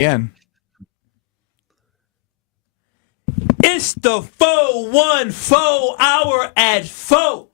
Again. It's the 414 hour at 4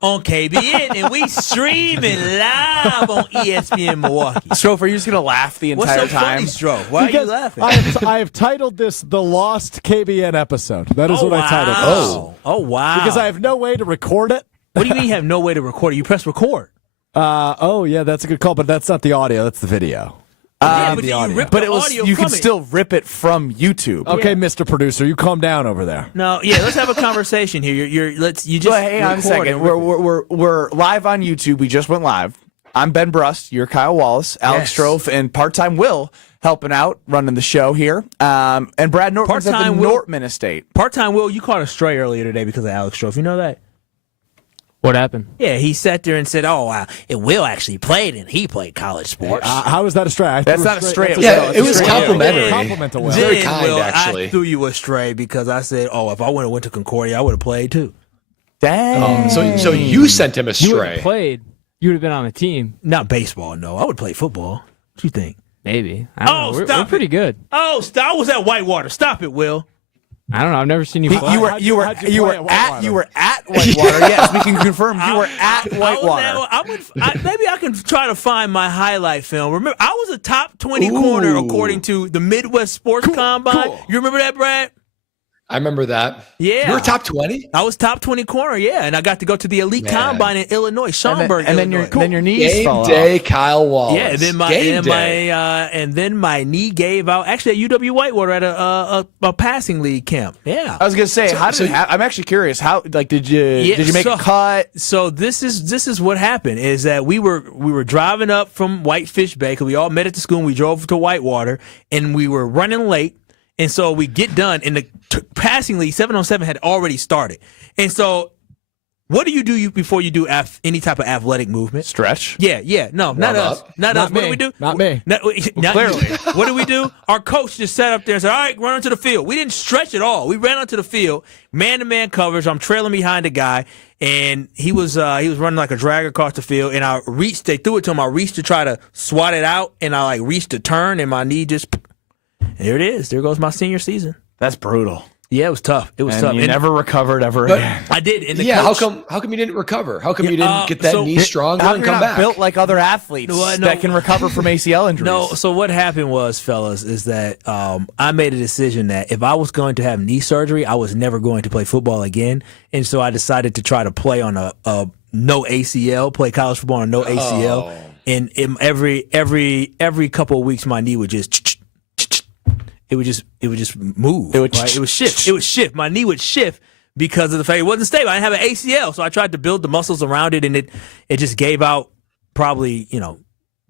on KBN, and we streaming live on ESPN Milwaukee. Strofe, are you just going to laugh the entire What's so time? funny, Strofe? Why are you laughing? I have titled this The Lost KBN Episode. That is what I titled this. Oh, wow. Because I have no way to record it. What do you mean you have no way to record it? You press record. Yeah, that's a good call, but that's not the audio. That's the video. Yeah, but you rip the audio you from can it. still rip it from YouTube. Okay, Mr. Producer, you calm down over there. No, yeah, let's have a conversation here. You just hang on a second. We're live on YouTube. We just went live. I'm Ben Brust. You're Kyle Wallace, Alex Strofe, and part-time Will helping out, running the show here. And Brad Nortman's at the Nortman estate. Part-time Will, you caught a stray earlier today because of Alex Strofe. You know that? What happened? Yeah, he sat there and said, Will actually played, and he played college sports. How is that a stray? That's not a stray. Yeah, it was complimentary. Compliment to Will. It's very kind, Will, actually. I threw you astray because I said, if I would have went to Concordia, I would have played too. Dang. So you sent him You would astray. have played. You would have been on the team. Not baseball, no. I would play football. What you think? Maybe. I don't know. We're stop pretty good. Oh, I was at Whitewater. Stop it, Will. I don't know. I've never seen you play. You were at Whitewater. Yes, we can confirm you were at Whitewater. Maybe I can try to find my highlight film. Remember, I was a top 20 corner according to the Midwest Sports Combine. Cool. You remember that, Brad? I remember that. Yeah. You were top 20? I was top 20 corner, yeah, and I got to go to the elite combine in Illinois, Schaumburg, and then Illinois. your knees Game fell day, off. Kyle Wallace. Yeah, and then my knee gave out. Actually, at UW Whitewater at a passing league camp. Yeah, I was gonna say, I'm actually curious. How did you make a cut? So this is what happened. Is that we were driving up from Whitefish Bay because we all met at the school. And we drove to Whitewater, and we were running late. And so we get done, and the passing league 7-on-7 had already started. And so, what do you do before you do any type of athletic movement? Stretch. Yeah. No, not us. Not us. Me. What do we do? Not me. Clearly. What do we do? Our coach just sat up there and said, "All right, run onto the field." We didn't stretch at all. We ran onto the field, man-to-man coverage. I'm trailing behind a guy, and he was running like a drag across the field. And I reached. They threw it to him. I reached to try to swat it out, and I reached to turn, and my knee just. And there it is. There goes my senior season. That's brutal. Yeah, it was tough. It was tough. You never recovered ever again. I did. And How come you didn't recover? How come you didn't get that knee stronger How and come come you're not back? built like other athletes that can recover from ACL injuries? No. So what happened was, fellas, is that I made a decision that if I was going to have knee surgery, I was never going to play football again. And so I decided to try to play on a no ACL, play college football on no ACL. And every couple of weeks, my knee would just. It would just move. It would shift. My knee would shift because of the fact it wasn't stable. I didn't have an ACL, so I tried to build the muscles around it, and it just gave out probably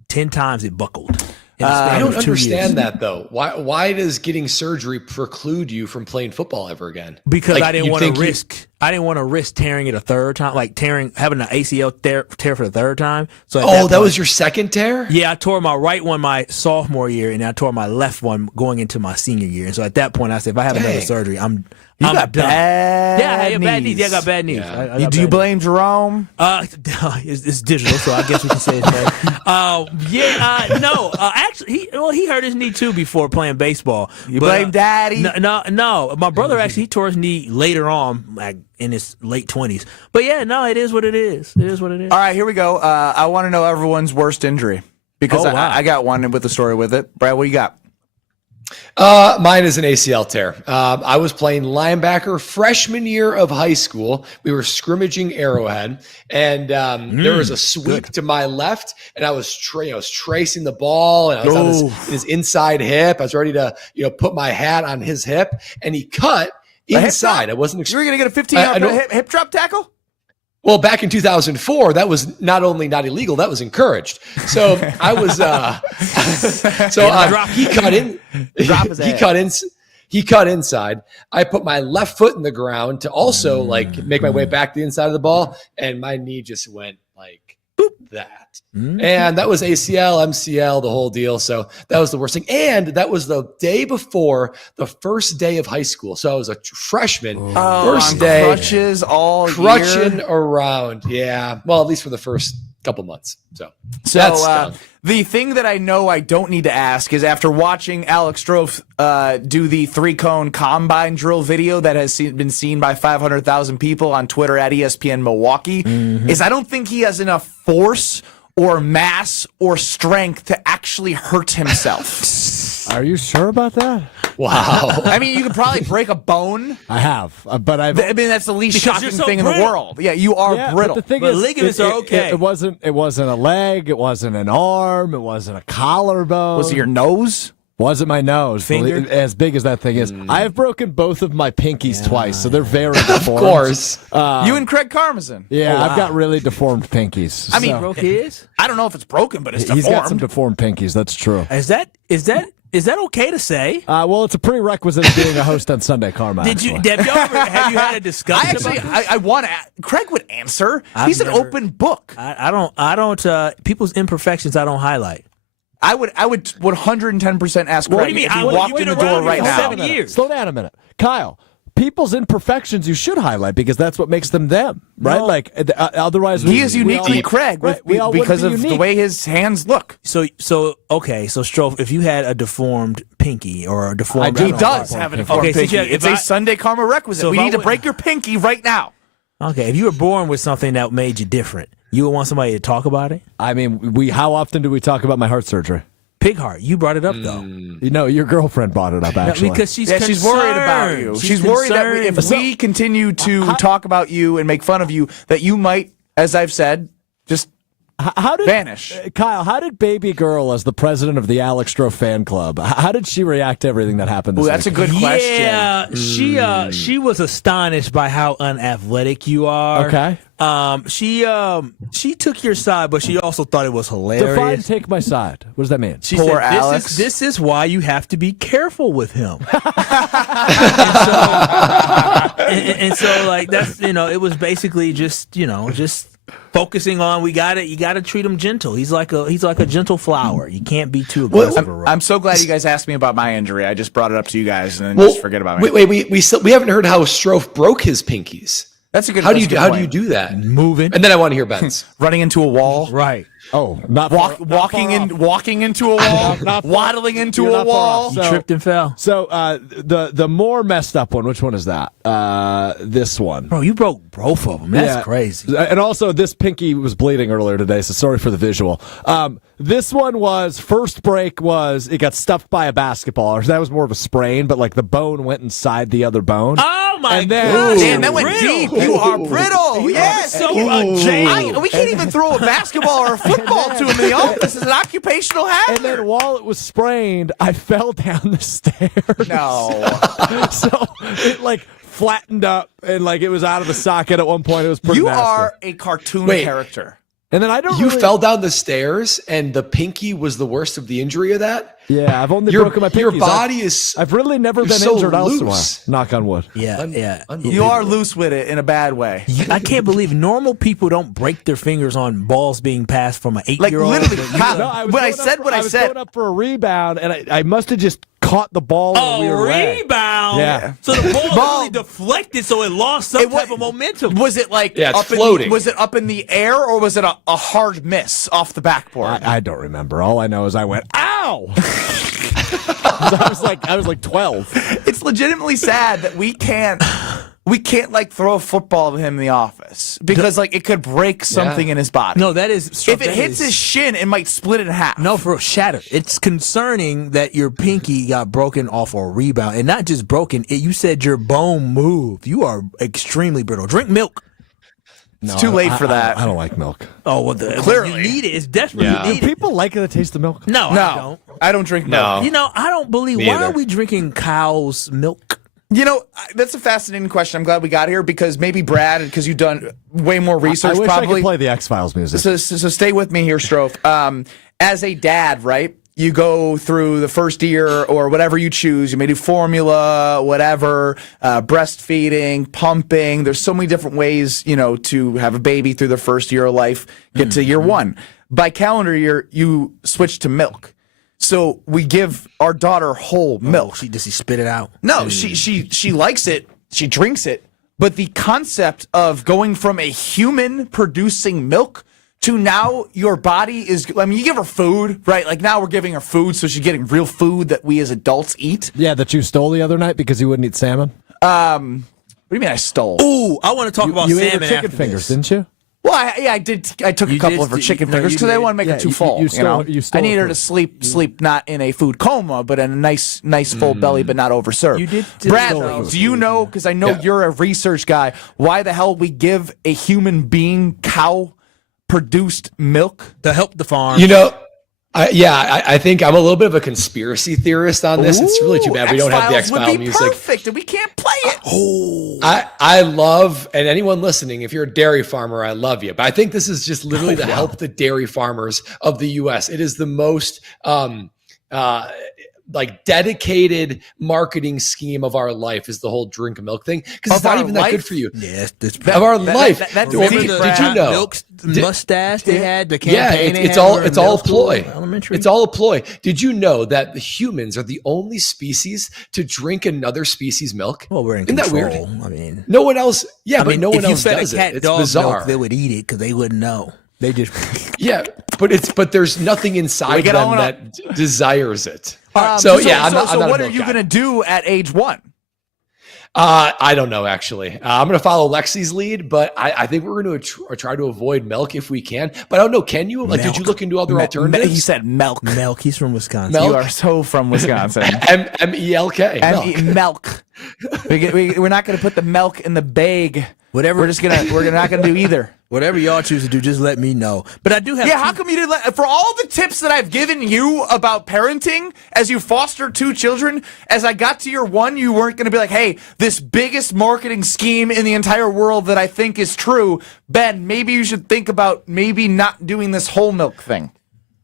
10 times it buckled. I don't understand that though. Why does getting surgery preclude you from playing football ever again? Because I didn't want to risk. I didn't want to risk tearing it a third time, like having an ACL tear for the third time. So that was your second tear? Yeah, I tore my right one my sophomore year, and I tore my left one going into my senior year. And so at that point, I said, if I have another surgery, I'm got done. bad bad knees. Yeah, I got bad knees. Yeah. Do you blame Jerome? It's digital, so I guess we can say it's bad. No. Actually, he hurt his knee too before playing baseball. You blame Daddy? No. My brother actually he tore his knee later on, like in his late 20s. But yeah, no, it is what it is. It is what it is. All right, here we go. I want to know everyone's worst injury because I got one with the story with it. Brad, what you got? Mine is an ACL tear. I was playing linebacker freshman year of high school. We were scrimmaging Arrowhead, and there was a sweep to my left, and I was tracing the ball, and I was on his inside hip. I was ready to put my hat on his hip, and he cut inside. I wasn't. You were going to get a 15-yard hip drop tackle? Well, back in 2004, that was not only not illegal, that was encouraged. So I was, he cut in, he cut inside. I put my left foot in the ground to also make my way back to the inside of the ball. And my knee just went like boop, that. And that was ACL, MCL, the whole deal. So that was the worst thing. And that was the day before the first day of high school. So I was a freshman. First day. Crutches all crutching year. around. Yeah. Well, at least for the first couple months. So that's done. The thing that I know I don't need to ask is after watching Alex Strofe do the 3-cone combine drill video that has been seen by 500,000 people on Twitter at ESPN Milwaukee, is I don't think he has enough force or mass or strength to actually hurt himself. Are you sure about that? Wow. I mean, you could probably break a bone. I have, but I mean, that's the least shocking thing in the world. Yeah, you are brittle. But the thing But is, ligaments are okay. It wasn't a leg. It wasn't an arm. It wasn't a collarbone. Was it your nose? Wasn't my nose. Finger? As big as that thing is. I have broken both of my pinkies twice, so they're very deformed. Of course. You and Craig Karmazin. Yeah, I've got really deformed pinkies. I mean, Broke his? I don't know if it's broken, but it's he's got some deformed. deformed pinkies. That's true. Is that okay to say? Well, it's a prerequisite of being a host on Sunday Karma. Have you had a discussion about this? I want to. Craig would answer. He's an open book. I don't. People's imperfections I don't highlight. I would 110% ask Craig What do you mean? if he walked in the door right now. 7 years. Slow down a minute. Kyle, people's imperfections you should highlight because that's what makes them them, right? No. Like otherwise, He is uniquely Craig because of the way his hands look. So Strofe, if you had a deformed pinky or a deformed, He does have a deformed Okay, so pinky. if It's I- a Sunday Karma requisite. So We if I need to went- break your pinky right now. Okay, if you were born with something that made you different, you would want somebody to talk about it. I mean, how often do we talk about my heart surgery? Pig heart, you brought it up though. You know, your girlfriend brought it up actually. Because she's She's worried about you. She's worried that if we continue to talk about you and make fun of you, that you might, as I've said, just how did vanish. Kyle, how did baby girl, as the president of the Alex Strofe fan club, how did she react to everything that happened this Ooh, that's a week? good question. Yeah, she was astonished by how unathletic you are. Okay. She took your side, but she also thought it was hilarious. Define take my side. What does that mean? She Poor said, Alex. This is why you have to be careful with him. and so, like, that's, it was basically just focusing on you got to treat him gentle. He's like a gentle flower. You can't be too aggressive. I'm so glad you guys asked me about my injury. I just brought it up to you guys and then just forget about me. Wait, we haven't heard how Strofe broke his pinkies. That's a good. How do you do that? Moving, and then I want to hear Ben's. Running into a wall. right? Oh, not walking into a wall, waddling into a wall. You tripped and fell. So the more messed up one, which one is that? This one. Bro, you broke both of them. That's crazy. And also, this pinky was bleeding earlier today, so sorry for the visual. This one was, first break was, it got stuffed by a basketball. Or that was more of a sprain, but like the bone went inside the other bone. Oh my And then- God! Damn, that went deep. You are brittle. Yes. So We can't even throw a basketball or a football to him in the office. It's an occupational hazard. And then while it was sprained, I fell down the stairs. No. So it like flattened up and like it was out of the socket at one point. It was pretty You nasty. are a cartoon Wait. character. And then I don't You really- fell down the stairs, and the pinky was the worst of the injury of that. Yeah, I've only Your broken my pinkies. your body is. I've really never you're been so injured elsewhere. loose. Knock on wood. Yeah. You are loose with it in a bad way. I can't believe normal people don't break their fingers on balls being passed from an 8-year-old. literally, No, I was when I going said up what I was said, going up for a rebound, and I must have just caught the ball when we were away. Rebound. Yeah. So the ball Ball- really deflected, so it lost some type of momentum. was it like Yeah, it's up floating. was it up in the air or was it a hard miss off the backboard? I don't remember. All I know is I went, ow! I was like 12. It's legitimately sad that we can't like throw a football to him in the office because like it could break something in his body. No, that is. If it hits his shin, it might split it in half. No, for shatter. It's concerning that your pinky got broken off a rebound, and not just broken. You said your bone moved. You are extremely brittle. Drink milk. It's too late for that. I don't like milk. Oh, well, Clearly. you need it. It's desperately Yeah. Do needed. people like the taste of milk? No, I No, don't. I don't drink No. milk. I don't believe. Me Why either. are we drinking cow's milk? That's a fascinating question. I'm glad we got here because maybe Brad, because you've done way more research, I wish probably. I could play the X-Files music. So stay with me here, Strofe. As a dad, right? You go through the first year or whatever you choose. You may do formula, whatever, breastfeeding, pumping. There's so many different ways, to have a baby through the first year of life, get to year one. By calendar year, you switch to milk. So we give our daughter whole milk. Does he spit it out? No, she likes it. She drinks it. But the concept of going from a human producing milk to now your body is, I mean, you give her food, right? Like now we're giving her food, so she's getting real food that we as adults eat. Yeah, that you stole the other night because you wouldn't eat salmon? What do you mean I stole? Ooh, I want to talk about You salmon ate her chicken after fingers, this. didn't you? Well, I did. I took a You couple did of her st- chicken no, fingers you because I did. want to make her too full. you stole- know? you stole I need her her. to sleep not in a food coma, but in a nice full belly, but not overserved. You did Brad, steal her do you know? Because I know you're a research guy. Why the hell we give a human being cow produced milk? To help the farm. You know, I think I'm a little bit of a conspiracy theorist on this. It's really too bad we don't have the X-Files X-File would be music. perfect, and we can't play it. I love, and anyone listening, if you're a dairy farmer, I love you. But I think this is just literally to help the dairy farmers of the U.S. It is the most like dedicated marketing scheme of our life is the whole drink milk thing because it's Of not our even that life? good for you. Yes, this, Of our life. that's Remember, deep, did Brad. you know? Milk's mustache they had, the Yeah, campaign it's all a ploy. Elementary. It's all a ploy. Did you know that the humans are the only species to drink another species' milk? Well, we're in Isn't control. that weird? I mean, No one else. Yeah, but no if one you else fed does a cat it. It's dog bizarre. milk, they would eat it because they wouldn't know. They just Yeah, but there's nothing inside get them on that desires it. I'm so not what what are you going to do at age 1? I don't know actually. I'm going to follow Lexi's lead, but I think we're going to try to avoid milk if we can. But I don't know. Can you? Like, did you look into other alternatives? He said milk. milk. He's from Wisconsin. Milk? You are so from Wisconsin. M-E-L-K. Milk. Milk. We're not going to put the milk in the bag. Whatever. We're not going to do either. Whatever y'all choose to do, just let me know. But I do have. Yeah, how come you didn't for all the tips that I've given you about parenting as you foster 2 children, as I got to your one, you weren't going to be like, hey, this biggest marketing scheme in the entire world that I think is true, Ben, maybe you should think about maybe not doing this whole milk thing.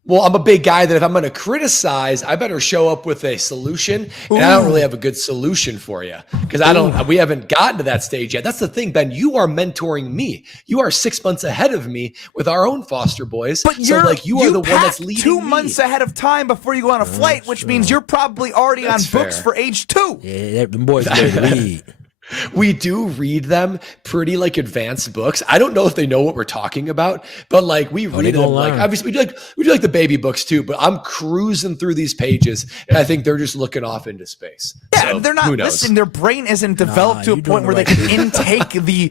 Well, I'm a big guy that if I'm going to criticize, I better show up with a solution. And I don't really have a good solution for you because we haven't gotten to that stage yet. That's the thing, Ben. You are mentoring me. You are 6 months ahead of me with our own foster boys. But you are the one that's leading 2 me. months ahead of time before you go on a flight, which means you're probably already That's on books fair. for age 2. Yeah, them boys better read. We do read them pretty like advanced books. I don't know if they know what we're talking about, but like we read them. Like obviously we do like the baby books too, but I'm cruising through these pages and I think they're just looking off into space. Yeah, So, they're not who knows? listening. Their brain isn't developed to a you're point doing where the they right can intake the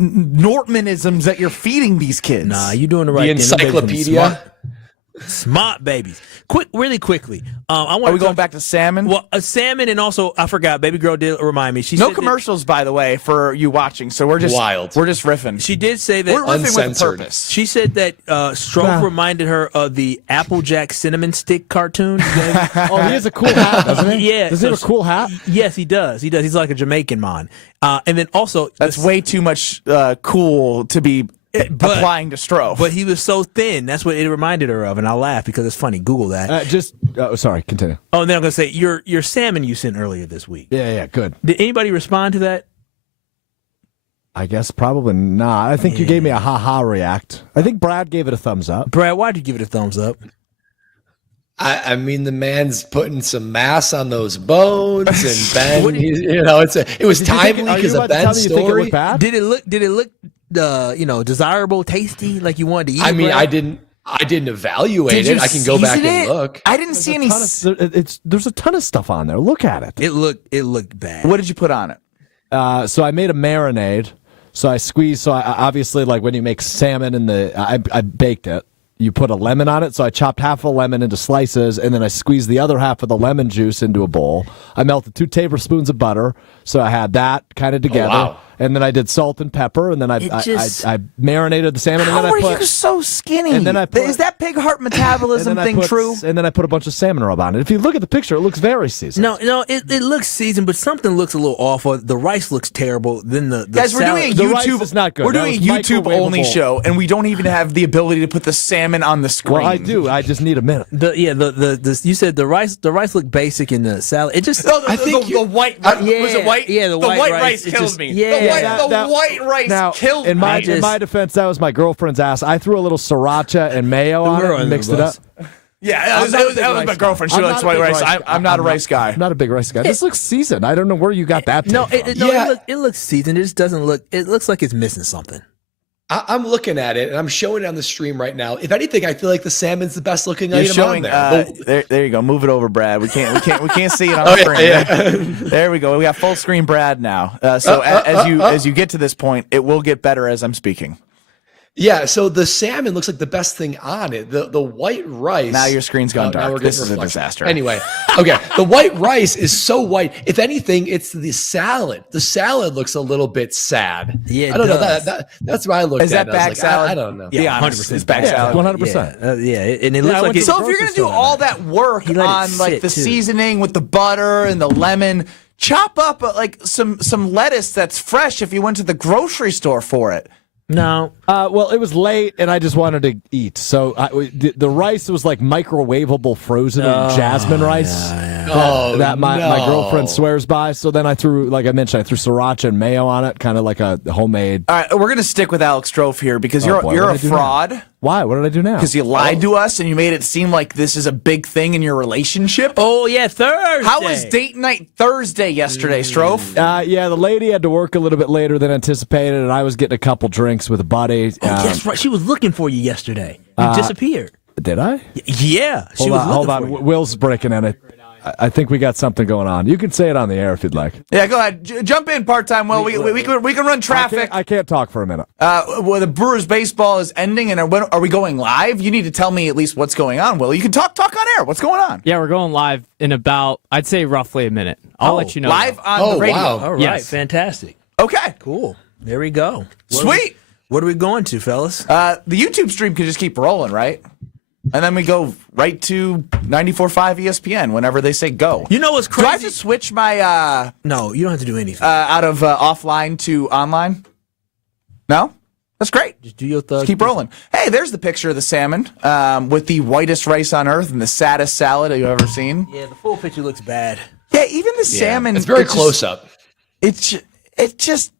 Nortmanisms that you're feeding these kids. Nah, you doing the right The thing. Them babies gonna be encyclopedia. Smart babies. Really quickly. I want. Are we going back to salmon? Well, salmon, and also I forgot. Baby girl did remind me. She No said commercials, by the way, for you watching. So we're just Wild. We're just riffing. She did say that. We're riffing with a Uncensored. purpose. She said that Stroke reminded her of the Applejack cinnamon stick cartoon. Oh, he has a cool hat, doesn't he? Yeah, Does he have a cool hat? Yes, he does. He does. He's like a Jamaican man. And then also That's way too much cool to be applying to Stroh. But he was so thin. That's what it reminded her of, and I laugh because it's funny. Google that. Sorry, continue. Oh, and then I'm gonna say your salmon you sent earlier this week. Yeah, good. Did anybody respond to that? I guess probably not. I think you gave me a ha-ha react. I think Brad gave it a thumbs up. Brad, why'd you give it a thumbs up? I mean, the man's putting some mass on those bones, and Ben, it was timely because of Ben's story. Did it look desirable, tasty, like you wanted to eat? I mean, Brad? I didn't evaluate Did you it. I can go back season and it? look. I didn't see any. There's a ton of stuff on there. Look at it. It looked bad. What did you put on it? So I made a marinade. So I squeezed. So I obviously, like when you make salmon I baked it. You put a lemon on it. So I chopped half a lemon into slices, and then I squeezed the other half of the lemon juice into a bowl. I melted 2 tablespoons of butter. So I had that kind of together. wow. And then I did salt and pepper, and then I marinated the salmon. How and then are I put, you so skinny? and then I put- Is that pig heart metabolism thing true? And then I put a bunch of salmon rub on it. If you look at the picture, it looks very seasoned. No, it looks seasoned, but something looks a little awful. The rice looks terrible. Then the Guys, we're salad, doing a The rice YouTube. is not good. We're That doing a was YouTube only microwavable. show, and we don't even have the ability to put the salmon on the screen. Well, I do. I just need a minute. you said the rice looked basic in the salad. It just No, I think the white rice. Yeah, Was it white? yeah, the white rice, rice it killed just- me. yeah. The white rice Now, killed in me. my just- in my defense, that was my girlfriend's ass. I threw a little sriracha and mayo on it We're and on the mixed it up. bus. Yeah, that was my rice girlfriend. guy. She I'm likes not a white big rice. rice guy. I'm not a rice guy. I'm not a big rice guy. This looks seasoned. I don't know where you got that. No, from. it looks seasoned. It just doesn't look. It looks like it's missing something. I'm looking at it and I'm showing it on the stream right now. If anything, I feel like the salmon's the best looking You're item showing, on there. there you go. Move it over, Brad. We can't see it on screen. Yeah. There we go. We got full screen Brad now. As you get to this point, it will get better as I'm speaking. Yeah, so the salmon looks like the best thing on it. The white rice. Now your screen's gone now we're dark. getting This is a reflection. disaster. Anyway, okay. The white rice is so white. If anything, it's the salad. The salad looks a little bit sad. Yeah, it I don't does. know. That's what I looked Is at. that and I bag was like, salad? I don't know. Yeah, Be honest, 100%. it's bag Yeah, salad. 100%. Yeah, and it looks like So if you're gonna do all that work let it on like sit, the too. seasoning with the butter and the lemon, chop up like some lettuce that's fresh. If you went to the grocery store for it. No. Well, it was late, and I just wanted to eat. So the rice was like microwavable frozen jasmine rice. That my girlfriend swears by. So then I threw, like I mentioned, sriracha and mayo on it, kind of like a homemade. All right, we're gonna stick with Alex Strofe here because you're boy, a what did I do now? fraud. Why? What did I do now? Because you lied to us and you made it seem like this is a big thing in your relationship. Oh, yeah, Thursday. How was date night Thursday yesterday, Strofe? Yeah, the lady had to work a little bit later than anticipated, and I was getting a couple drinks with a buddy. Oh, that's right. She was looking for you yesterday. You disappeared. Did I? Yeah, she was Hold looking on. for you. Will's breaking in it. I think we got something going on. You can say it on the air if you'd like. Yeah, go ahead. Jump in part-time, Will. We can run traffic. I can't talk for a minute. Well, the Brewers baseball is ending, and are we going live? You need to tell me at least what's going on, Will. You can talk on air. What's going on? Yeah, we're going live in about, I'd say roughly a minute. I'll let you know. Live on the radio. Wow. All right, Yes. fantastic. Okay. Cool. There we go. Sweet. What are we going to, fellas? The YouTube stream can just keep rolling, right? And then we go right to 94.5 ESPN whenever they say go. You know what's Do I have crazy? to switch my No, you don't have to do anything. out of offline to online? No? That's great. Just do your thug. Keep rolling. Hey, there's the picture of the salmon with the whitest rice on earth and the saddest salad you've ever seen. Yeah, the full picture looks bad. Yeah, even the salmon. It's very just- close up. It's just,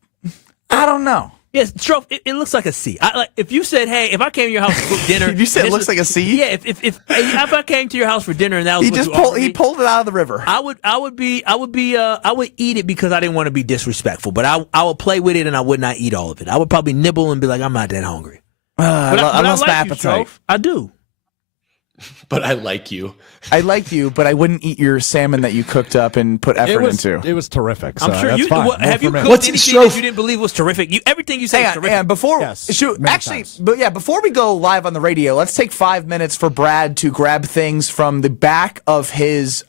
I don't know. Yes, Strofe, it looks like a C. If you said, "Hey, if I came to your house for dinner," You said and it this looks like a C? Yeah, if I came to your house for dinner and that was He what just you offered he me, pulled it out of the river. I would eat it because I didn't want to be disrespectful, but I would play with it and I would not eat all of it. I would probably nibble and be like, I'm not that hungry. I lost my like you, appetite. Strofe. I do. But I like you. I like you, but I wouldn't eat your salmon that you cooked up and put effort into. It was terrific. So I'm sure that's you fine. have you More for me. cooked What's anything Strofe? that you didn't believe was terrific. Everything you say is Hang on, terrific. and before Yes, shoot, many actually, times. but yeah, before we go live on the radio, let's take 5 minutes for Brad to grab things from the back of his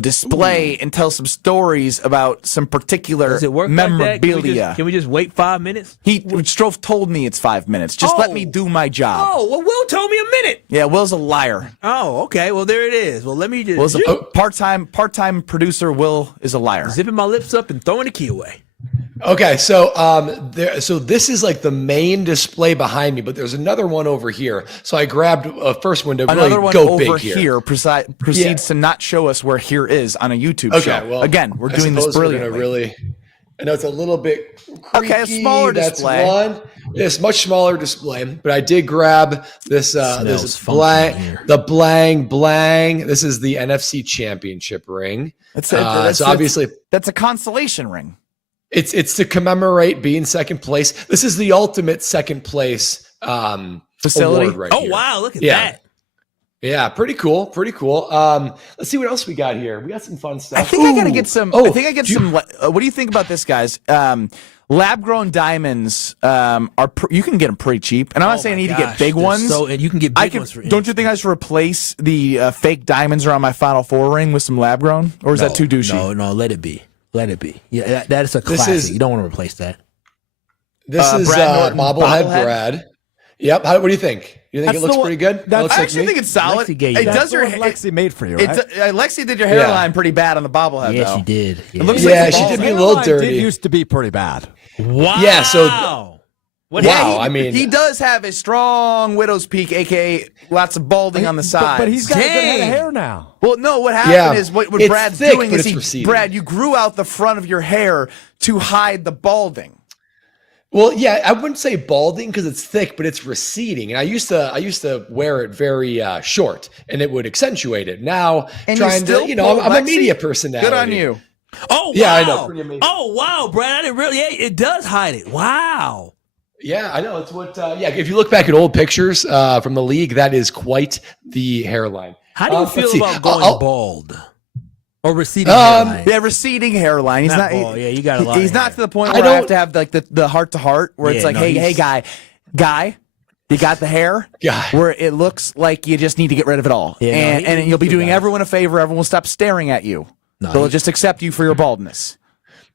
display and tell some stories about some particular Does it work like that? memorabilia. Can we just wait 5 minutes? Strofe told me it's 5 minutes. Just let Oh. me do my job. Oh, well, Will told me a minute. Yeah, Will's a liar. Oh, okay. Well, there it is. Well, let me just Will's a part-time producer. Will is a liar. zipping my lips up and throwing the key away. Okay, so so this is like the main display behind me, but there's another one over here. So I grabbed a first one to Another really one go over big here. here proceeds to not show us where here is on a YouTube Okay, show. well, Again, we're I doing this suppose we're gonna brilliantly. I know it's a little bit creaky. Okay, a smaller That's display. one. It's much smaller display, but I did grab this. This Smells is funky in here. the blang. This is the NFC Championship ring. That's obviously that's a consolation ring. it's to commemorate being second place. This is the ultimate second place Facility? award right Oh, here. wow. Look at Yeah. that. Yeah, pretty cool. Pretty cool. Let's see what else we got here. We got some fun stuff. I think I gotta get some. Oh, I think I get some. What do you think about this, guys? Lab-grown diamonds you can get them pretty cheap, and I'm not saying I need to get big ones. So, and you can get big ones for Don't you think I should replace the fake diamonds around my Final Four ring with some lab-grown, or is that too douchey? No, let it be. Let it be. Yeah, that is a This classic. is- You don't want to replace that. This is Brad Norton bobblehead Brad. Yep. What do you think? You think That's it looks the one- pretty good? that's- Looks I like actually me? think it's solid. Lexi gave you It that. does your That's what Lexi made for you, right? Lexi did your hairline pretty bad on the bobblehead. Yeah, though. she did. Yeah. It looks Yeah, like she balls. did me a Hairline little dirty. Did used to be pretty bad. Wow. Yeah, so- What Wow, happened? I mean- he does have a strong widow's peak, aka lots of balding on the sides. But he's got a good head Dang. of hair now. Well, no, what happened Yeah, is what it's Brad's thick, doing but is it's receding. Brad, you grew out the front of your hair to hide the balding. Well, yeah, I wouldn't say balding because it's thick, but it's receding. And I used to wear it very short, and it would accentuate it. Now, And you trying still to, pull I'm a Lexi? media personality. Good on you. Oh, wow. Yeah, I know. Pretty amazing. Oh, wow, Brad. I didn't really. Yeah, it does hide it. Wow. Yeah, I know. It's what. If you look back at old pictures from the league, that is quite the hairline. How do you feel about going bald or receding hairline? Yeah, receding hairline. He's not bald. Yeah, you got a lot. He's not to the point where I have to have like the heart to heart, where it's like, hey, guy, you got the hair, where it looks like you just need to get rid of it all, and you'll be doing everyone a favor. Everyone will stop staring at you. They'll just accept you for your baldness.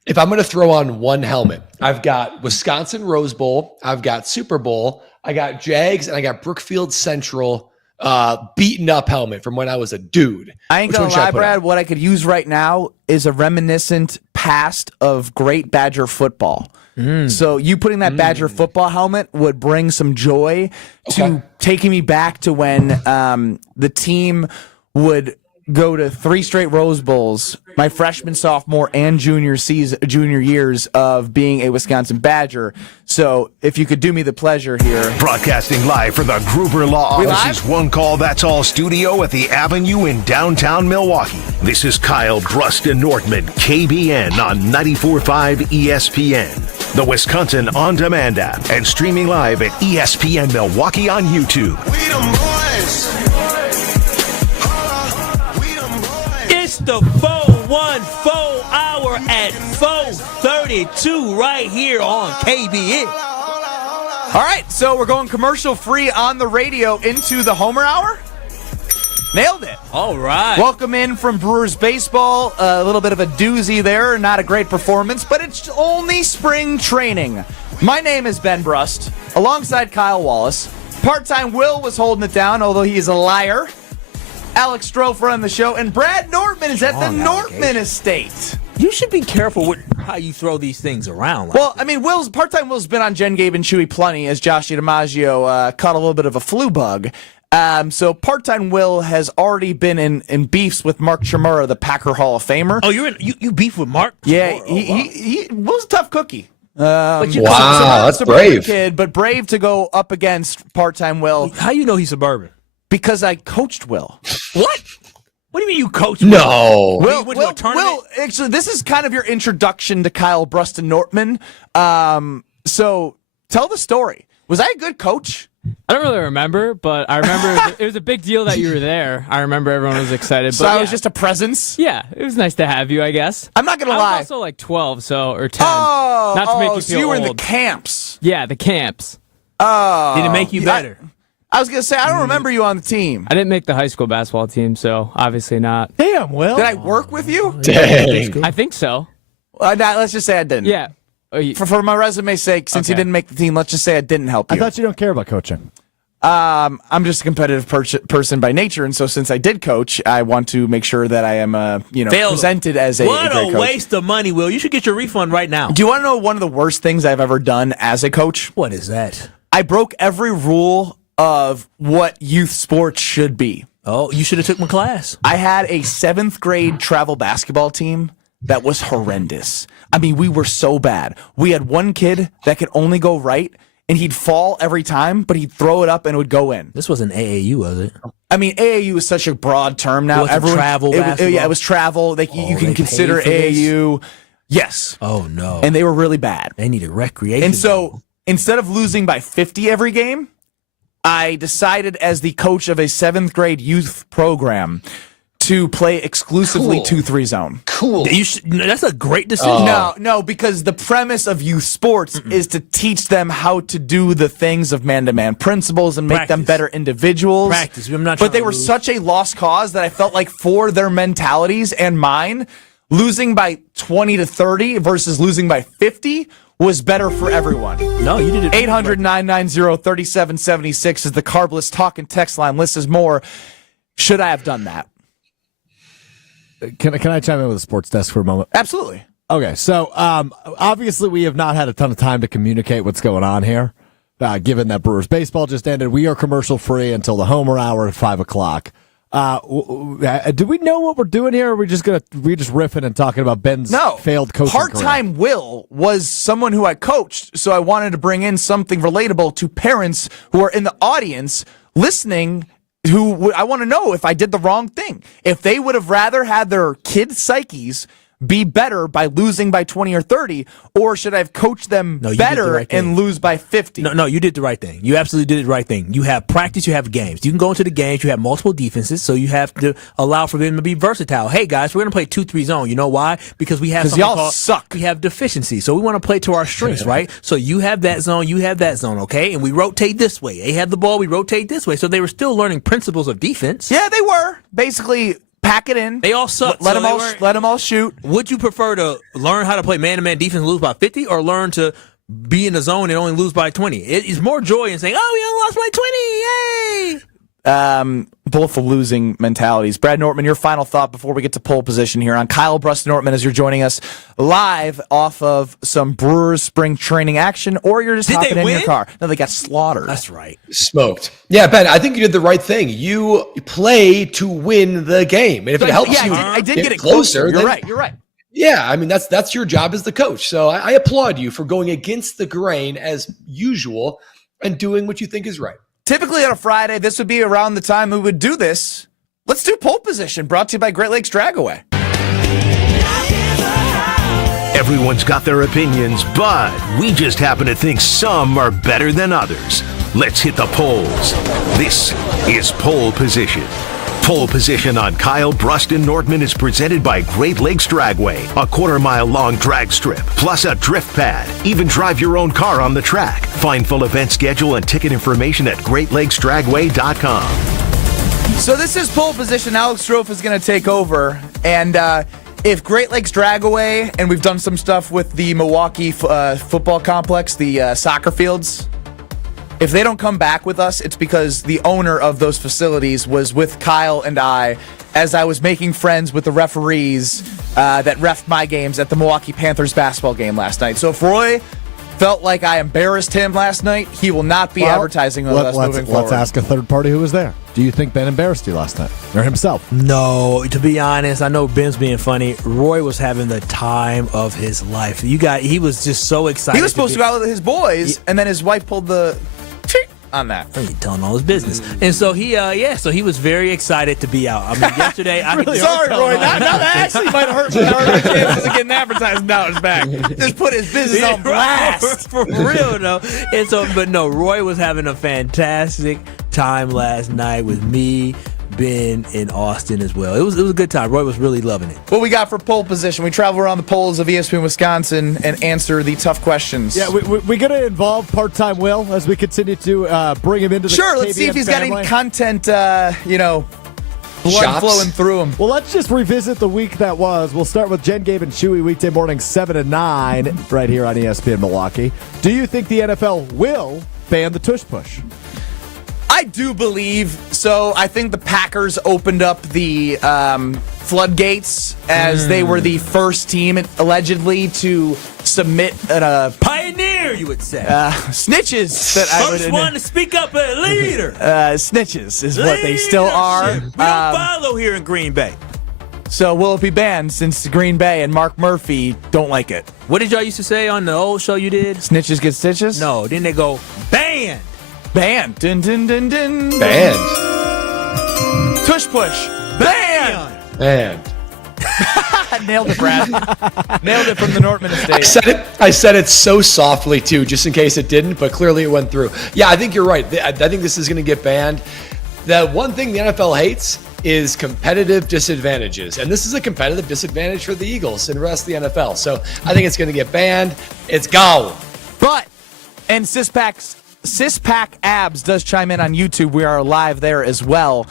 If I'm going to throw on one helmet, I've got Wisconsin Rose Bowl, I've got Super Bowl, I got Jags, and I got Brookfield Central beaten up helmet from when I was a dude. I ain't going to lie, Brad. What I could use right now is a reminiscent past of great Badger football. So you putting that Badger football helmet would bring some joy to taking me back to when the team would go to 3 straight Rose Bowls, my freshman, sophomore, and junior years of being a Wisconsin Badger. So if you could do me the pleasure here. Broadcasting live from the Gruber Law Office's One Call That's All studio at the Avenue in downtown Milwaukee. This is Kyle, Brust, and Nortman, KBN on 94.5 ESPN, the Wisconsin On Demand app, and streaming live at ESPN Milwaukee on YouTube. We them boys. It's the 414 hour at 4:32 right here on KBN. All right, so we're going commercial free on the radio into the Homer Hour. Nailed it. All right. Welcome in from Brewers baseball. A little bit of a doozy there. Not a great performance, but it's only spring training. My name is Ben Brust, alongside Kyle Wallace. Part-time Will was holding it down, although he is a liar. Alex Strofe running the show, and Brad Nortman is at the Nortman estate. You should be careful with how you throw these things around. Well, I mean, part-time Will's been on Jen, Gabe, and Chewy plenty as Josh DiMaggio caught a little bit of a flu bug. So part-time Will has already been in beefs with Mark Chmura, the Packer Hall of Famer. Oh, you beef with Mark? Yeah, he Will's a tough cookie. Wow, that's brave. Kid, but brave to go up against part-time Will. How you know he's suburban? Because I coached Will. What? What do you mean you coached No. Will, actually, this is kind of your introduction to Kyle, Brust, and Nortman. So tell the story. Was I a good coach? I don't really remember, but I remember it was a big deal that you were there. I remember everyone was excited. So I was just a presence? Yeah, it was nice to have you, I guess. I'm not going to lie. I was also like 12, or 10. Oh, not to make you feel so you were in the old. camps. Yeah, the camps. Oh. Did it make you better? I was going to say, I don't remember you on the team. I didn't make the high school basketball team, so obviously not. Damn, Will. Did I work with you? Dang. I think so. Let's just say I didn't. Yeah. For my resume's sake, since you didn't make the team, let's just say I didn't help you. I thought you don't care about coaching. I'm just a competitive person by nature, and so since I did coach, I want to make sure that I am, presented as a great coach. What a waste of money, Will. You should get your refund right now. Do you want to know one of the worst things I've ever done as a coach? What is that? I broke every rule of what youth sports should be. Oh, you should have took my class. I had a 7th grade travel basketball team that was horrendous. I mean, we were so bad. We had one kid that could only go right, and he'd fall every time, but he'd throw it up and it would go in. This wasn't AAU, was it? I mean, AAU is such a broad term now. Was it travel basketball? Yeah, it was travel. You can consider AAU. Yes. Oh, no. And they were really bad. They needed recreation. And so instead of losing by 50 every game, I decided as the coach of a 7th grade youth program to play exclusively 2-3 zone. Cool. That's a great decision. No, because the premise of youth sports is to teach them how to do the things of man-to-man principles and make them better individuals. But they were such a lost cause that I felt like for their mentalities and mine, losing by 20-30 versus losing by 50 was better for everyone. No, you did it. 800-990-3776 is the Carbless talk and text line. List is more. Should I have done that? Can I chime in with the sports desk for a moment? Absolutely. Okay, so obviously we have not had a ton of time to communicate what's going on here. Given that Brewers baseball just ended, we are commercial free until the Homer Hour at 5 o'clock. Do we know what we're doing here? Or are we just riffing and talking about Ben's failed coaching Part-time career? Will was someone who I coached, so I wanted to bring in something relatable to parents who are in the audience listening. I want to know if I did the wrong thing. If they would have rather had their kids' psyches be better by losing by 20 or 30, or should I have coached them better and lose by 50? No, you did the right thing. You absolutely did the right thing. You have practice, you have games. You can go into the games, you have multiple defenses, so you have to allow for them to be versatile. Hey, guys, we're going to play 2-3 zone. You know why? Because we have something y'all called, suck. we have deficiency, so we want to play to our strengths, right? So you have that zone, you have that zone, okay? And we rotate this way. They have the ball, we rotate this way. So they were still learning principles of defense. Yeah, they were. Basically, pack it in. They all suck. Let them all shoot. Would you prefer to learn how to play man-to-man defense and lose by 50, or learn to be in the zone and only lose by 20? It's more joy in saying, oh, we only lost by 20, yay! Both losing mentalities. Brad Nortman, your final thought before we get to pole position here on Kyle Brust Nortman as you're joining us live off of some Brewers spring training action, or you're just hopping in your car. No, they got slaughtered. That's right. Smoked. Yeah, Ben, I think you did the right thing. You play to win the game. And if it helps you I did get it closer, You're right. Yeah, I mean, that's your job as the coach. So I applaud you for going against the grain as usual and doing what you think is right. Typically on a Friday, this would be around the time we would do this. Let's do pole position, brought to you by Great Lakes Dragaway. Everyone's got their opinions, but we just happen to think some are better than others. Let's hit the polls. This is Pole Position. Pole Position on Kyle, Brust, and Nortman is presented by Great Lakes Dragway, a quarter-mile-long drag strip, plus a drift pad. Even drive your own car on the track. Find full event schedule and ticket information at GreatLakesDragway.com. So this is pole position. Alex Strofe is going to take over, and if Great Lakes Dragaway, and we've done some stuff with the Milwaukee football complex, the soccer fields, if they don't come back with us, it's because the owner of those facilities was with Kyle and I as I was making friends with the referees that reffed my games at the Milwaukee Panthers basketball game last night. So if Roy felt like I embarrassed him last night, he will not be advertising with us moving forward. Let's ask a third party who was there. Do you think Ben embarrassed you last night? Or himself? No, to be honest, I know Ben's being funny. Roy was having the time of his life. He was just so excited. He was supposed to go out with his boys, and then his wife pulled the on that. He telling all his business. And so he was very excited to be out. I mean, yesterday sorry, Roy. Now that actually might hurt my chances of getting advertising down his back. Just put his business on blast. For real, though. And so, but no, Roy was having a fantastic time last night with me, Ben, and Austin as well. It was a good time. Roy was really loving it. What we got for pole position? We travel around the polls of ESPN Wisconsin and answer the tough questions. Yeah, we're going to involve part-time Will as we continue to bring him into the Sure, let's KBN see if he's family. got any content, blood flowing through him. Well, let's just revisit the week that was. We'll start with Jen, Gabe, and Chewy weekday morning 7 to 9 right here on ESPN Milwaukee. Do you think the NFL will ban the tush push? I do believe so. I think the Packers opened up the floodgates as they were the first team allegedly to submit a pioneer, you would say. Snitches that I would first one to speak up, a leader. Snitches is what they still are. We don't follow here in Green Bay. So will it be banned since Green Bay and Mark Murphy don't like it? What did y'all used to say on the old show you did? Snitches get stitches? No, then they go banned. Banned. Dun, dun, dun, dun. Banned. Tush push. Banned. Banned. Nailed it, Brad. Nailed it from the Nortman estate. I said it so softly, too, just in case it didn't, but clearly it went through. Yeah, I think you're right. I think this is going to get banned. The one thing the NFL hates is competitive disadvantages. And this is a competitive disadvantage for the Eagles and the rest of the NFL. So I think it's going to get banned. It's gone. But, and Sispack Abs does chime in on YouTube. We are live there as well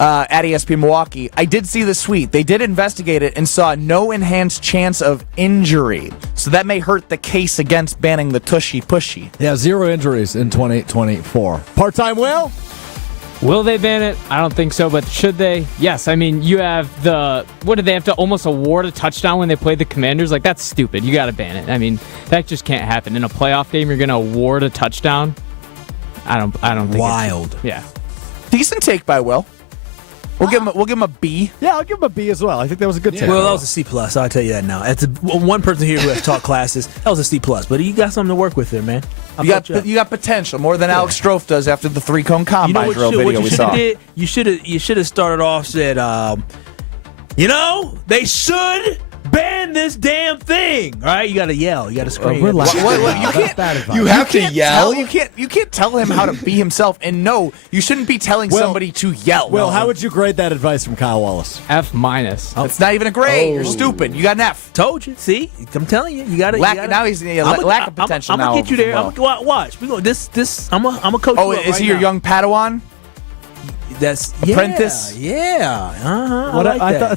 at ESPN Milwaukee. I did see the tweet. They did investigate it and saw no enhanced chance of injury. So that may hurt the case against banning the tushy pushy. Yeah, 0 injuries in 2024. Part-time Will? Will they ban it? I don't think so, but should they? Yes. I mean, you have what did they have to almost award a touchdown when they played the Commanders? Like, that's stupid. You got to ban it. I mean, that just can't happen. In a playoff game, you're going to award a touchdown? I don't think wild. Yeah. Decent take by Will. We'll give him a B. Yeah, I'll give him a B as well. I think that was a good take. Well, that was a C+. I'll tell you that now. That's one person here who has taught classes. That was a C+. But you got something to work with there, man. You got potential more than Alex Strofe does after the 3-cone combine drill video we saw. You should have started off said, they should ban this damn thing. All right, you got to yell. You got to scream. Relax. What? You can't. Bad advice. You have to yell. You can't tell him how to be himself. And no, you shouldn't be telling somebody to yell. Will, how would you grade that advice from Kyle Wallace? F-. It's not even a grade. You're stupid. You got an F. Told you. See, I'm telling you, you got to. Now he's lack of potential. I'm gonna get you there. I'm gonna watch. We go. This. I'm a coach. Oh, is he your young Padawan? That's apprentice? Yeah. What I like that. I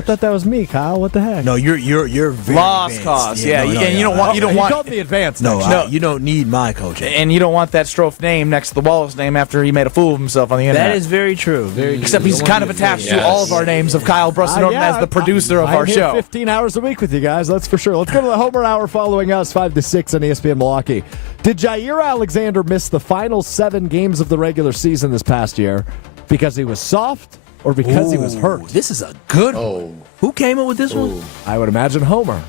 thought that was me, Kyle. What the heck? No, you're very Lost advanced. cause. Yeah, no, you don't want. You don't He want. called me advanced. No, actually. you don't need my coaching. And you don't want that Strofe name next to the Wallace name after he made a fool of himself on the internet. That is very true. Very true. Except he's kind of attached to all of our names of Kyle Brust and Nortman as the producer of our I'm here show. 15 hours a week with you guys, that's for sure. Let's go to the Homer Hour following us, 5 to 6 on ESPN Milwaukee. Did Jair Alexander miss the final 7 games of the regular season this past year because he was soft or because he was hurt? This is a good one. Who came up with this one? I would imagine Homer,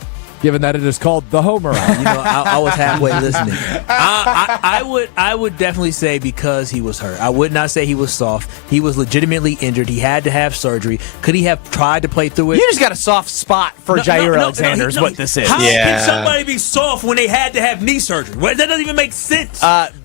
given that it is called the Homer Hour. You know, I was halfway listening. I would definitely say because he was hurt. I would not say he was soft. He was legitimately injured. He had to have surgery. Could he have tried to play through it? You just got a soft spot for Jair Alexander is what this is. How can somebody be soft when they had to have knee surgery? That doesn't even make sense.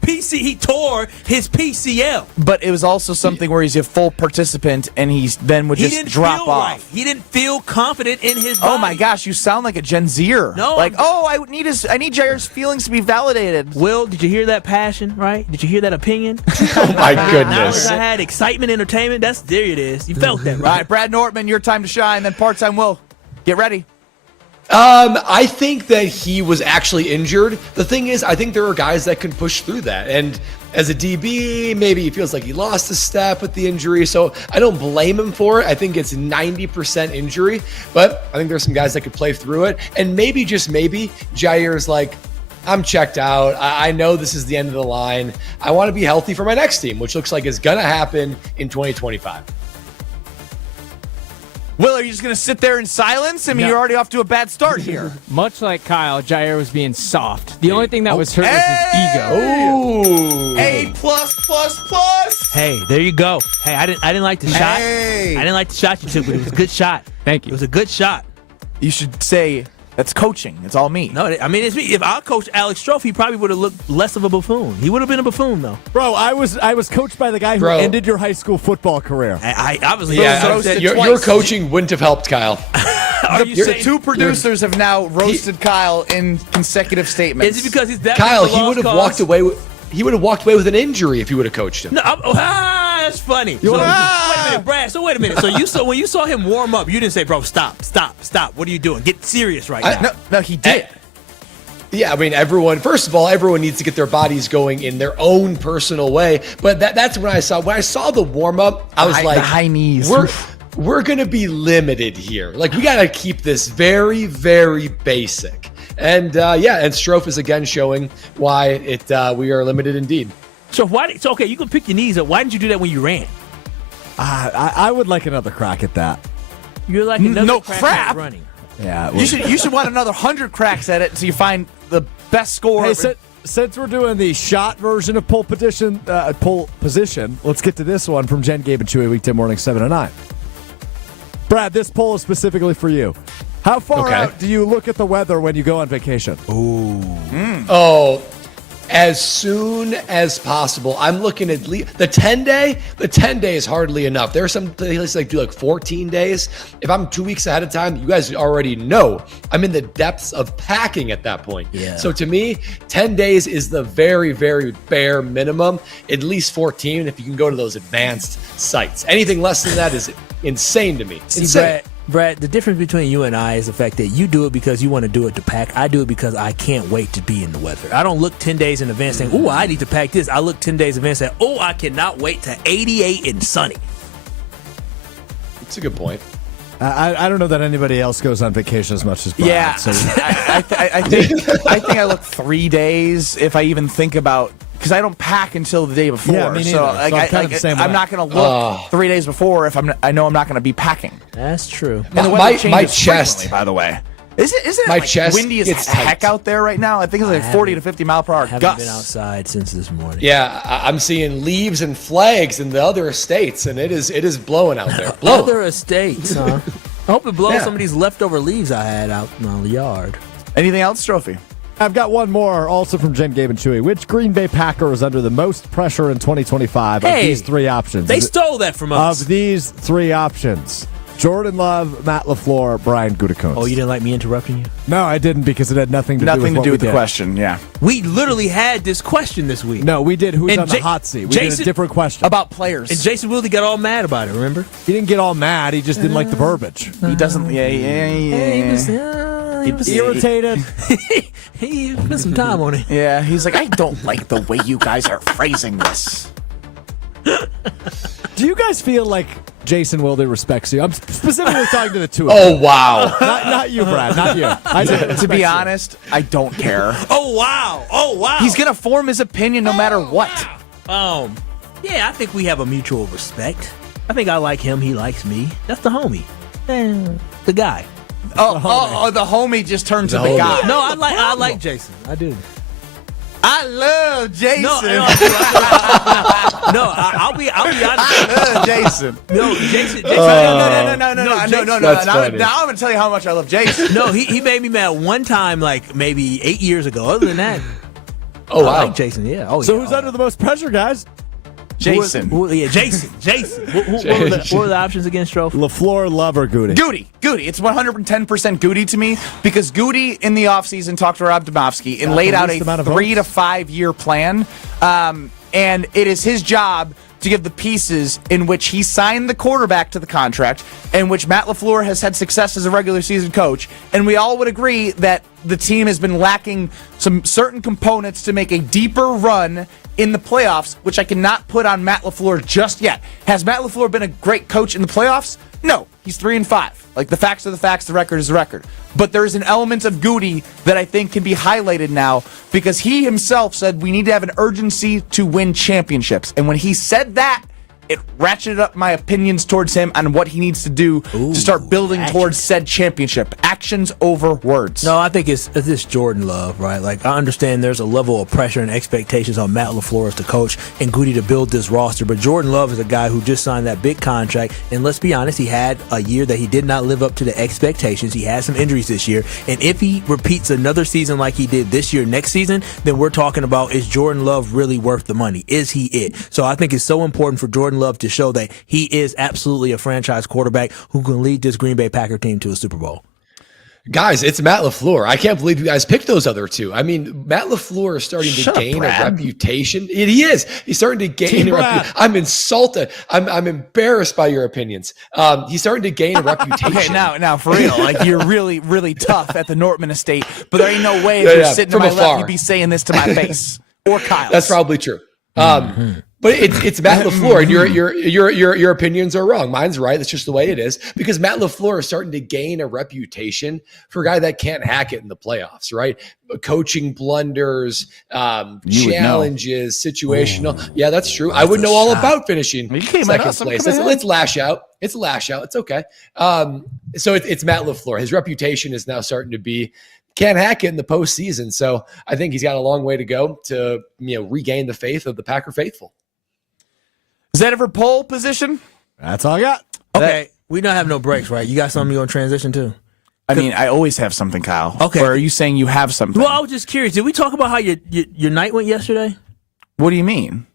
He tore his PCL. But it was also something where he's a full participant and he then would just drop off. Right. He didn't feel confident in his body. Oh my gosh, you sound like a Gen Zer. No, I need Jair's feelings to be validated. Will, did you hear that passion, right? Did you hear that opinion? Oh my goodness. Now I had excitement, entertainment. There it is. You felt that, right? All right, Brad Nortman, your time to shine. Then part-time Will. Get ready. I think that he was actually injured. The thing is, I think there are guys that can push through that. And as a DB, maybe he feels like he lost a step with the injury. So I don't blame him for it. I think it's 90% injury. But I think there's some guys that could play through it. And maybe, just maybe, Jair's like, I'm checked out. I know this is the end of the line. I want to be healthy for my next team, which looks like is going to happen in 2025. Will, are you just going to sit there in silence? I mean, you're already off to a bad start here. Much like Kyle, Jair was being soft. The only thing that was hurt was his ego. Ooh. A plus. Hey, there you go. Hey, I didn't like the shot. Hey. I didn't like the shot you took, but it was a good shot. Thank you. It was a good shot. You should say that's coaching. It's all me. No, I mean, it's me. If I coached Alex Strofe, he probably would have looked less of a buffoon. He would have been a buffoon, though. Bro, I was coached by the guy who ended your high school football career. I obviously Your coaching wouldn't have helped, Kyle. The two producers have now roasted Kyle in consecutive statements. Is it because he's that Kyle, much of a he would have lost walked cause? away with. He would have walked away with an injury if you would have coached him. No, that's funny. Wait a minute, Brad. So wait a minute. So when you saw him warm up, you didn't say, "Bro, stop. What are you doing? Get serious right now." No, he did. Yeah, I mean, first of all, everyone needs to get their bodies going in their own personal way. But that's when I saw the warm up, I was like, the high knees. We're going to be limited here. Like, we got to keep this very, very basic. And and Strofe is again showing why we are limited indeed. So okay, you can pick your knees up. Why didn't you do that when you ran? I would like another crack at that. You're like another No crack crap. at running. Yeah, You should want another 100 cracks at it until you find the best score. Hey, since we're doing the shot version of pole position, let's get to this one from Jen, Gabe, and Chewy, weekday morning, 7 to 9. Brad, this poll is specifically for you. How far out do you look at the weather when you go on vacation? Oh, as soon as possible. I'm looking at least the 10 day. The 10 day is hardly enough. There are some places that do like 14 days. If I'm 2 weeks ahead of time, you guys already know I'm in the depths of packing at that point. Yeah. So to me, 10 days is the very, very bare minimum. At least 14 if you can go to those advanced sites. Anything less than that is insane to me. Insane. Brad, the difference between you and I is the fact that you do it because you want to do it to pack. I do it because I can't wait to be in the weather. I don't look 10 days in advance saying, "Oh, I need to pack this." I look 10 days in advance saying, "Oh, I cannot wait to 88 and sunny." That's a good point. I don't know that anybody else goes on vacation as much as Brad. Yeah, So I think I look 3 days if I even think about, because I don't pack until the day before. Yeah, me neither. So, I'm kind of the same I'm way. not going to look 3 days before if I know I'm not going to be packing. That's true. And the weather My changes chest, frequently, by the way. Isn't it my like chest windy as gets heck tight. out there right now? I think it's like 40 to 50 mile per hour I haven't gusts. been outside since this morning. Yeah, I'm seeing leaves and flags in the other estates, and it is blowing out there. Blowing. Other estates, huh? I hope it blows some of these leftover leaves I had out in the yard. Anything else, Trophy? I've got one more, also from Jen, Gabe, and Chewy. Which Green Bay Packer is under the most pressure in 2025 of these three options? They stole that from us. Of these three options, Jordan Love, Matt LaFleur, Brian Gutekunst. Oh, you didn't like me interrupting you? No, I didn't, because it had nothing to do with the question. Yeah, we literally had this question this week. No, we did. Who's on the hot seat? We did a different question about players. And Jason Wilde got all mad about it. Remember? He didn't get all mad. He just didn't like the verbiage. He doesn't. He was irritated. He spent some time on it. Yeah, he's like, I don't like the way you guys are phrasing this. Do you guys feel like Jason Wilde respects you? I'm specifically talking to the two of you. Oh, wow. Not you, Brad. Not you. To be honest, I don't care. Oh, wow. He's going to form his opinion no matter what. Yeah, I think we have a mutual respect. I think I like him. He likes me. That's the homie. The guy. The homie just turned to the guy. No, I like Jason. I do. I love Jason. I'll be honest. I love Jason. No, Jason. No. Now I'm going to tell you how much I love Jason. No, he made me mad one time, like maybe 8 years ago. Other than that, wow. I like Jason. Yeah. So who's under the most pressure, guys? Jason. Jason. What were the options again, Strofe? LaFleur, Love, or Goody? Goody. It's 110% Goody to me because Goody in the offseason talked to Rob Domofsky and laid out a 3 to 5 year plan. And it is his job to give the pieces in which he signed the quarterback to the contract, in which Matt LaFleur has had success as a regular season coach. And we all would agree that the team has been lacking some certain components to make a deeper run in the playoffs, which I cannot put on Matt LaFleur just yet. Has Matt LaFleur been a great coach in the playoffs? No. He's 3-5. Like, the facts are the facts, the record is the record. But there's an element of Goody that I think can be highlighted now because he himself said we need to have an urgency to win championships. And when he said that, it ratcheted up my opinions towards him on what he needs to do to start building towards said championship. Actions over words. No, I think it's this Jordan Love, right? Like, I understand there's a level of pressure and expectations on Matt LaFleur as the coach and Goody to build this roster, but Jordan Love is a guy who just signed that big contract, and let's be honest, he had a year that he did not live up to the expectations. He had some injuries this year, and if he repeats another season like he did this year next season, then we're talking about, is Jordan Love really worth the money? Is he it? So I think it's so important for Jordan Love to show that he is absolutely a franchise quarterback who can lead this Green Bay Packer team to a Super Bowl. Guys, it's Matt LaFleur. I can't believe you guys picked those other two. I mean, Matt LaFleur is starting to gain a reputation. He is. He's starting to gain a reputation. I'm insulted. I'm embarrassed by your opinions. He's starting to gain a reputation. Okay, now for real, like, you're really, really tough at the Nortman estate, but there ain't no way if you're sitting to my left, you'd be saying this to my face or Kyle's. That's probably true. But it's Matt LaFleur, and your opinions are wrong. Mine's right. That's just the way it is. Because Matt LaFleur is starting to gain a reputation for a guy that can't hack it in the playoffs, right? Coaching blunders, challenges, situational. Yeah, that's true. I would know all about finishing second place. Let's lash out. It's a lash out. It's okay. So it's Matt LaFleur. His reputation is now starting to be can't hack it in the postseason. So I think he's got a long way to go to regain the faith of the Packer faithful. Is that ever pole position? That's all I got. Okay, we don't have no breaks, right? You got something you're going to transition to? I mean, I always have something, Kyle. Okay. Or are you saying you have something? Well, I was just curious. Did we talk about how your night went yesterday? What do you mean?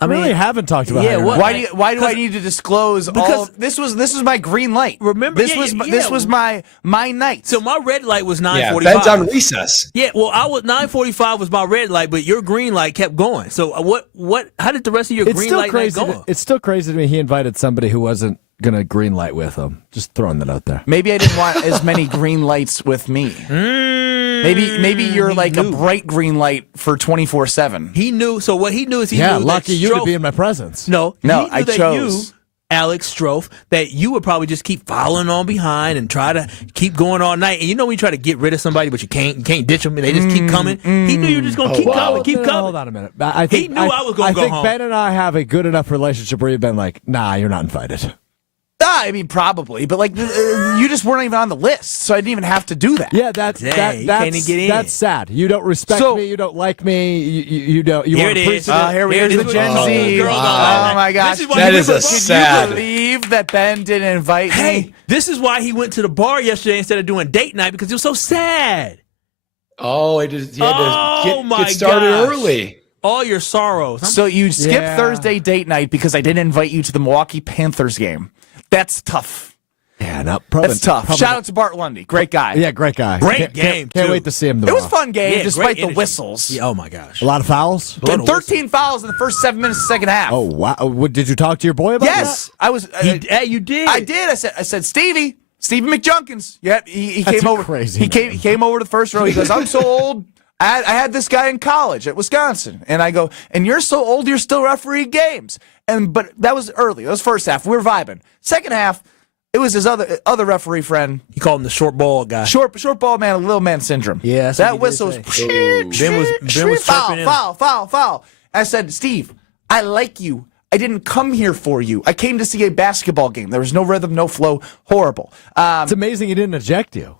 I really haven't talked about it. Why do I need to disclose all of, this was my green light. Remember, this was my night. So my red light was 9:45. Yeah, Ben's on recess. Yeah, well, 9:45 was my red light, but your green light kept going. So how did the rest of your green light night go? It's still crazy to me he invited somebody who wasn't going to green light with him. Just throwing that out there. Maybe I didn't want as many green lights with me. Maybe you're like a bright green light for 24/7. He knew. So what he knew is he knew lucky that you to be in my presence. No, I chose. Alex Strofe, that you would probably just keep following on behind and try to keep going all night. And when you try to get rid of somebody, but you can't ditch them, and they just keep coming. He knew you were just going to keep coming. Hold on a minute. I was going to go home. I think Ben and I have a good enough relationship where you've been like, nah, you're not invited. I mean, probably, but like you just weren't even on the list, so I didn't even have to do that. Yeah, that's Dang, you can't even get in. That's sad. You don't respect me. You don't like me. You don't. You Here want it a is. precedent. Here we Here go. it The is. Gen Oh, Z. girls don't Oh like my gosh. This is why That he is went a to- sad. Believe that Ben didn't invite Hey, me. this is why he went to the bar yesterday instead of doing date night because he was so sad. Oh, he had Oh, to my get started gosh. early. All your sorrows. So you skipped Yeah. Thursday date night because I didn't invite you to the Milwaukee Panthers game. That's tough. Yeah, no, probably, That's tough. probably Shout not. out to Bart Lundy. Great guy. Yeah, great guy. Great Can't- game, Can't too. wait to see him It tomorrow. was a fun game Yeah, despite great the energy. whistles. Yeah, oh my gosh. A lot of fouls. And 13 fouls in the first 7 minutes of the second half. Oh wow! Did you talk to your boy about yes. I was. Hey, you did. I did. I said, Stevie McJunkins. Yeah, he That's came a over. crazy He came over to the first row. He goes, I'm so old. I had this guy in college at Wisconsin, and I go, and you're so old, you're still refereeing games. But that was early. That was first half. We were vibing. Second half, it was his other referee friend, He called him the short ball guy. short ball man, little man syndrome. Yeah, that's what that he did whistle was. say. Ben was foul, chirping him. foul. I said, Steve, I like you. I didn't come here for you. I came to see a basketball game. There was no rhythm, no flow. Horrible. It's amazing he didn't eject you.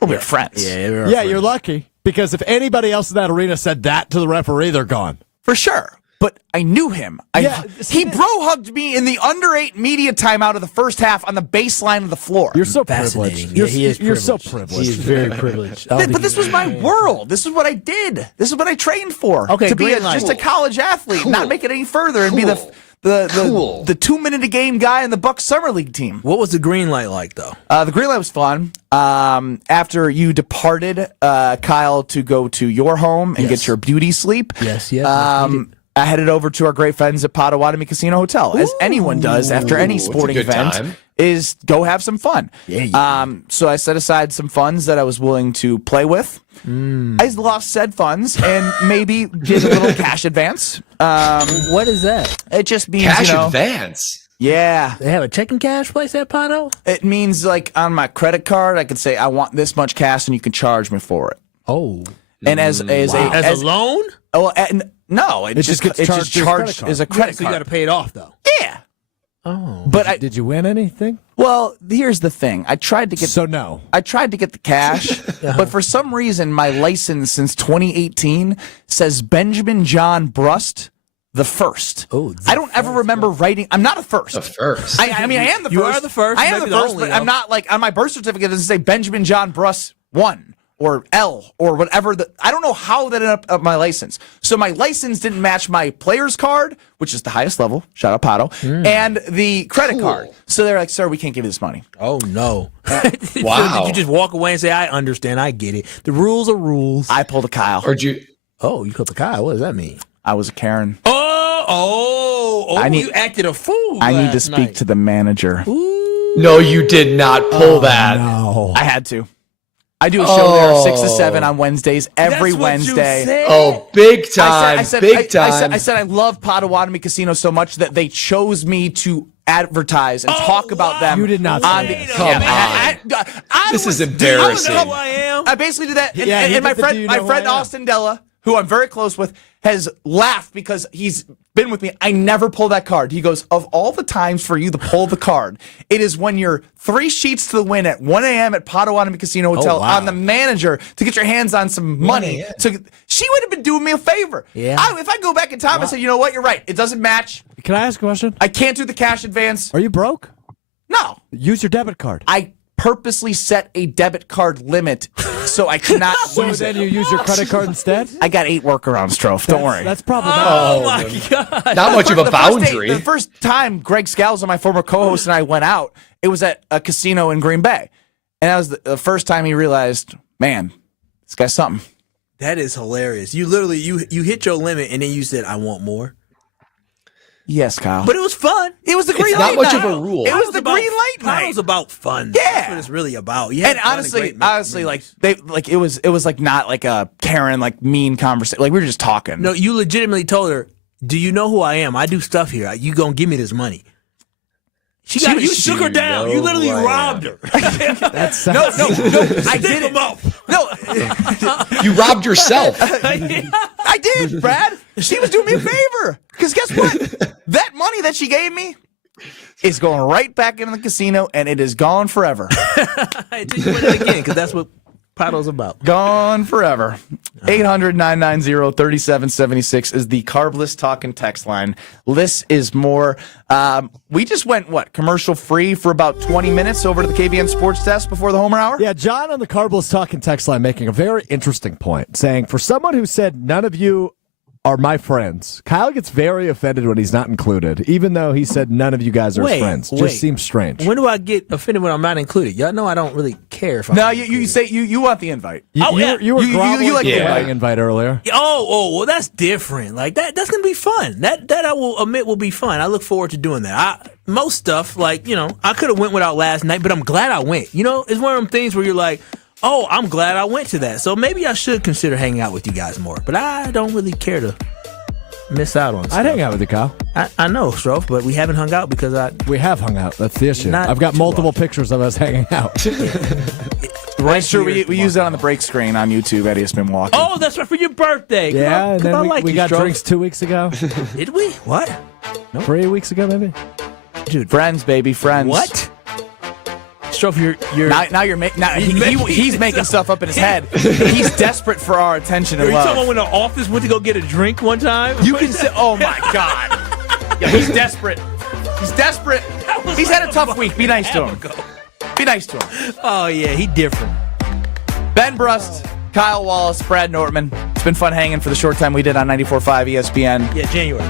Well, we're friends. Yeah, you're lucky because if anybody else in that arena said that to the referee, they're gone. For sure. But I knew him. He bro hugged me in the under 8 media timeout of the first half on the baseline of the floor. You're so Fascinating. privileged. Yeah, he is You're so privileged. privileged. He is very privileged. But this was my world. This is what I did. This is what I trained for. Okay, to be green light. just a college athlete, not make it any further, and be the 2-minute a game guy in the Bucks Summer League team. What was the green light like, though? The green light was fun. After you departed, Kyle, to go to your home and get your beauty sleep. Yes. I headed over to our great friends at Potawatomi Casino Hotel, as anyone does after any it's a sporting good event, time. is go have some fun. So I set aside some funds that I was willing to play with. I lost said funds and maybe did a little cash advance. What is that? It just means, Cash advance. Yeah. They have a checking cash place at Pato? It means like on my credit card, I could say I want this much cash and you can charge me for it. Oh. And as As a loan? Oh, no, it just gets it's charged just to your credit charged card. as a credit So you got card. to pay it off, though. Yeah. Oh. But Did you win anything? well, here's the thing. I tried to get No. I tried to get the cash, but for some reason my license since 2018 says Benjamin John Brust the first. Oh, I don't ever remember writing. I'm not a first. The first. I mean, I am the You first. are the first, I am maybe the the first, only, but I'm though. not like on my birth certificate. It doesn't say Benjamin John Brust 1 or L or whatever. I don't know how that ended up my license. So my license didn't match my player's card, which is the highest level. Shout out Pato, and the credit card. So they're like, "Sir, we can't give you this money." Oh, no. Wow. Did you just walk away and say, I understand, I get it. The rules are rules. I pulled a Kyle. Or did you? Oh, you cut the Kyle. What does that mean? I was a Karen. You acted a fool. I need to last speak night. to the manager. No, you did not pull that. No. I had to. I do a show there 6 to 7 on Wednesdays every That's what you Wednesday. said. Oh, big time. Big time. I said I love Potawatomi Casino so much that they chose me to advertise and talk about them. You did not on say the, that. Come on. I This is was- embarrassing. You know who I am. I basically did that. And, Yeah, he and my did the friend, do you my know who friend I am? Austin Della, who I'm very close with, has laughed because he's been with me. I never pull that card. He goes, of all the times for you to pull the card, it is when you're 3 sheets to the win at 1 a.m. at Potawatomi Casino Hotel wow. on the manager to get your hands on some money. So she would have been doing me a favor. Yeah. If I go back in time and say, you know what, you're right. It doesn't match. Can I ask a question? I can't do the cash advance. Are you broke? No. Use your debit card. I purposely set a debit card limit so I cannot So lose then it. you use your credit card instead? I got 8 workarounds, Strofe. Don't worry. That's problematic. Oh, my God. Not much of a boundary. The first time Greg Scalzo, my former co-host, and I went out, it was at a casino in Green Bay. And that was the first time he realized, man, this guy's something. That is hilarious. You literally, you hit your limit and then you said, I want more. Yes, Kyle. But it was fun. it was the green It's light not much night. of a rule. It was the about- green light It night. was about fun. Yeah. That's what it's really about. You had And fun honestly, great like they like it was like not like a Karen like mean conversation. Like we were just talking. No, you legitimately told her, do you know who I am? I do stuff here. You gonna give me this money. You shook her down. You literally robbed her. That's sad. no, I Stick did him it. up. No, You robbed yourself. I did, Brad. She was doing me a favor. Because guess what? That money that she gave me, is going right back into the casino, and it is gone forever. Until you win it again, because that's what Paddle's about. Gone forever. 800-990-3776 is the Carbless Talk and text line. Less is more. We just went, commercial free for about 20 minutes over to the KBN Sports Desk before the Homer Hour? Yeah, John on the Carbless Talk and text line making a very interesting point, saying, for someone who said none of you are my friends, Kyle gets very offended when he's not included, even though he said none of you guys are his friends. Just seems strange. When do I get offended when I'm not included? Y'all know I don't really care if I'm No, you say you want the invite. You were groveling like the invite earlier. Well, that's different. Like that's gonna be fun. That I will admit will be fun. I look forward to doing that. Most stuff, I could have went without last night, but I'm glad I went. It's one of them things where you're like, oh, I'm glad I went to that. So maybe I should consider hanging out with you guys more. But I don't really care to miss out on stuff. I'd hang out with you, Kyle. I know, Strofe, but we haven't hung out because We have hung out. That's the issue. I've got multiple pictures of us hanging out. Right, sure. We use that on the break screen on YouTube at ESPN Milwaukee. Oh, that's right, for your birthday. Yeah, and then we got drinks 2 weeks ago. Did we? What? No. 3 weeks ago, maybe? Dude, friends, baby, friends. What? Strofe, you're he's making stuff up in his head. He's desperate for our attention and Are you love. talking about when the office went to go get a drink one time? You can say, oh my God. Yeah, he's desperate. He's desperate. He's had a tough week. Be nice to him. Be nice to him. Oh, yeah, he different. Ben Brust, Kyle Wallace, Brad Nortman. It's been fun hanging for the short time we did on 94.5 ESPN. Yeah, January.